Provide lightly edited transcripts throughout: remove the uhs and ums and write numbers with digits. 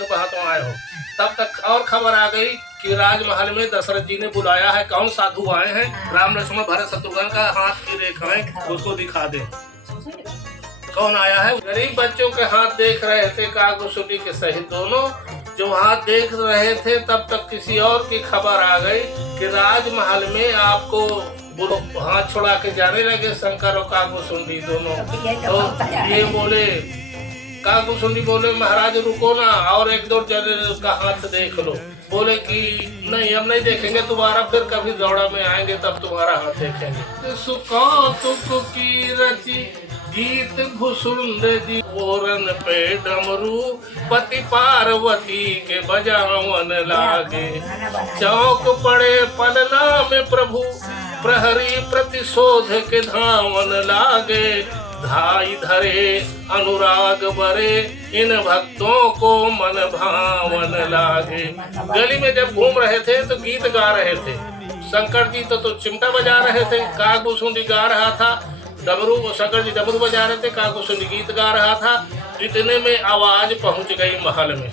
वहां तो आए हो। तब तक और खबर आ गई कि राजमहल में दशरथ जी ने बुलाया है, कौन साधु आए हैं, राम लक्ष्मण भरत शत्रुघ्न का हाथ की रेखाएं उसको दिखा दे। कौन आया है? गरीब बच्चों के हाथ देख रहे थे, कागभूषुंडी के सहित दोनों जो हाथ देख रहे थे। तब तक किसी और की खबर आ गई कि राजमहल में आपको हाथ छोड़ा के जाने लगे शंकर और कागभूषुंडी दोनों। तो ये बोले, कागभूषुंडी बोले महाराज रुको ना, और एक दो जने का हाथ देख लो। बोले कि नहीं हम नहीं देखेंगे दोबारा, फिर कभी दौड़ा में आएंगे तब तुम्हारा हाथ देखेंगे। सुकौतुक की रची गीत भुसुंड जी ओरन पे डमरू पति पार्वती के बजावन लागे। चौक पड़े पलना में प्रभु प्रहरी प्रतिशोध के धावन लागे। धाई धरे अनुराग बरे इन भक्तों को मन भावन लागे। गली में जब घूम रहे थे तो गीत गा रहे थे। शंकर जी तो चिमटा बजा रहे थे, कागभूषुंडी गा रहा था डमरू। शंकर जी डमरू बजा रहे थे, कागभूषुंडी गीत गा रहा था। इतने में आवाज पहुंच गई महल में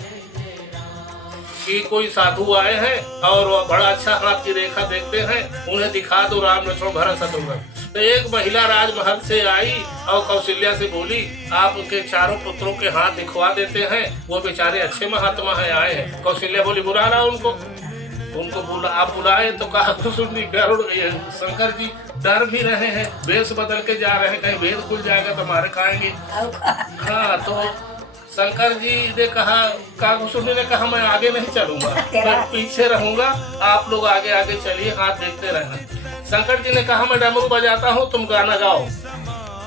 कि कोई साधु आए हैं और वह बड़ा अच्छा हाथ की रेखा देखते हैं, उन्हें दिखा दो राम लक्ष्मण भरत शत्रुघ्न। तो एक महिला राजमहल से आई और कौशल्या से बोली आपके चारों पुत्रों के हाथ दिखवा देते हैं, वो बेचारे अच्छे महात्मा है आए हैं। कौशल्या बोली बुला रहा उनको बोला आप बुलाए तो कागभूषुंडी गरुड़ शंकर जी डर भी रहे हैं, वेश बदल के जा रहे हैं, कहीं भेद खुल जाएगा तो मारे खाएंगे। हाँ, तो शंकर जी ने कहा, कागभूषुंडी ने कहा मैं आगे नहीं चलूंगा, मैं पीछे रहूंगा, आप लोग आगे आगे चलिए, हाथ देखते रहना। शंकर जी ने कहा मैं डमरू बजाता हूँ, तुम गाना गाओ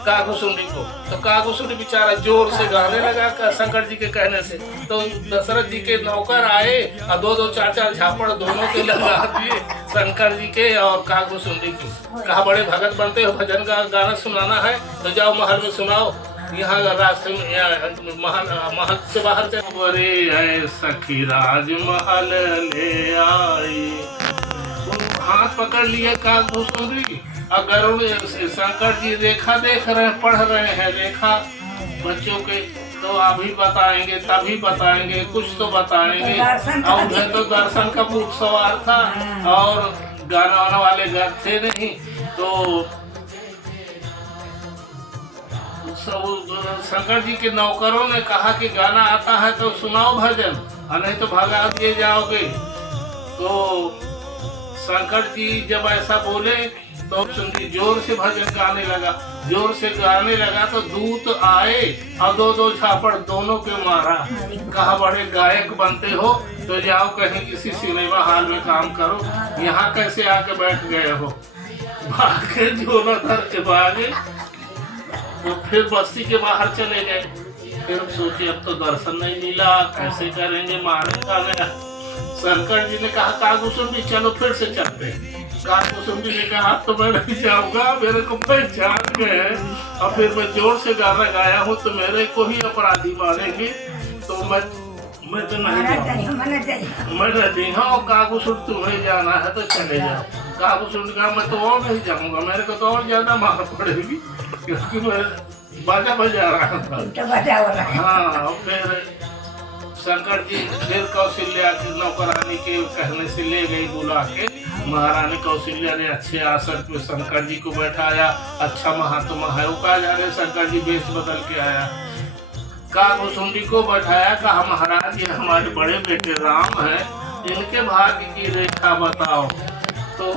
कागभूषुंडी को। तो कागभूषुंडी बेचारा जोर से गाने लगा शंकर जी के कहने से। तो दशरथ जी के नौकर आए और दो दो चार चार झापड़ दोनों के लगा दिए, शंकर जी के और कागभूषुंडी की। कहा बड़े भगत बनते हो, भजन का गाना सुनाना है तो जाओ महल में सुनाओ। यहाँ रास्ते में महल से बाहर से बरे है सखी राजमहल ले आई। हाथ पकड़ लिए कागभूषुंडी और गरुड़ शंकर जी रेखा देख रहे, पढ़ रहे हैं रेखा बच्चों के। तो अभी बताएंगे तभी बताएंगे, कुछ तो बताएंगे। और उधर तो दर्शन का भूख सवार था और गाना वाना वाले घर थे नहीं। तो शंकर जी के नौकरों ने कहा कि गाना आता है तो सुनाओ भजन, और नहीं तो भगा दिए जाओगे। तो शंकर जी जब ऐसा बोले तो जोर से भजन गाने लगा। जोर से गाने लगा तो दूत आए और दो दो झापड़ दोनों के मारा। कहा बड़े गायक बनते हो तो जाओ कहीं किसी सिनेमा हॉल में काम करो, यहाँ कैसे आके बैठ गए हो। भागे झोला धर के भागे, तो फिर बस्ती के बाहर चले गए। फिर सोचे अब तो दर्शन नहीं मिला, कैसे करेंगे, मारे खाने। शंकर जी ने कहा कागभूषुंडी चलो फिर से चलते। कागभूषुंडी ने कहा तो मैं नहीं जाऊंगा, मेरे को पहचान गए और फिर मैं जोर से गाना गाया हूँ तो मेरे को ही अपराधी मारेंगे, तो मैं तो नहीं जाऊंगा। मैं नहीं हूँ, कागभूषुंडी तुम्हें जाना है तो चले जाओ। कागभूषुंडी कहा मैं तो और नहीं जाऊंगा, मेरे को तो और ज्यादा मार पड़ेगी क्योंकि मैं बाजा बजा रहा था। हाँ, फिर शंकर जी फिर कौशल्या की नौकरानी के कहने से ले गई बुला के। महारानी कौशल्या ने अच्छे आसन पे शंकर जी को बैठाया। अच्छा महात्मा है वो, कहा जाने शंकर जी वेश बदल के आया। कागभूषुंडी को बैठाया, कहा महाराज ये हमारे बड़े बेटे राम हैं, इनके भाग्य की रेखा बताओ। तो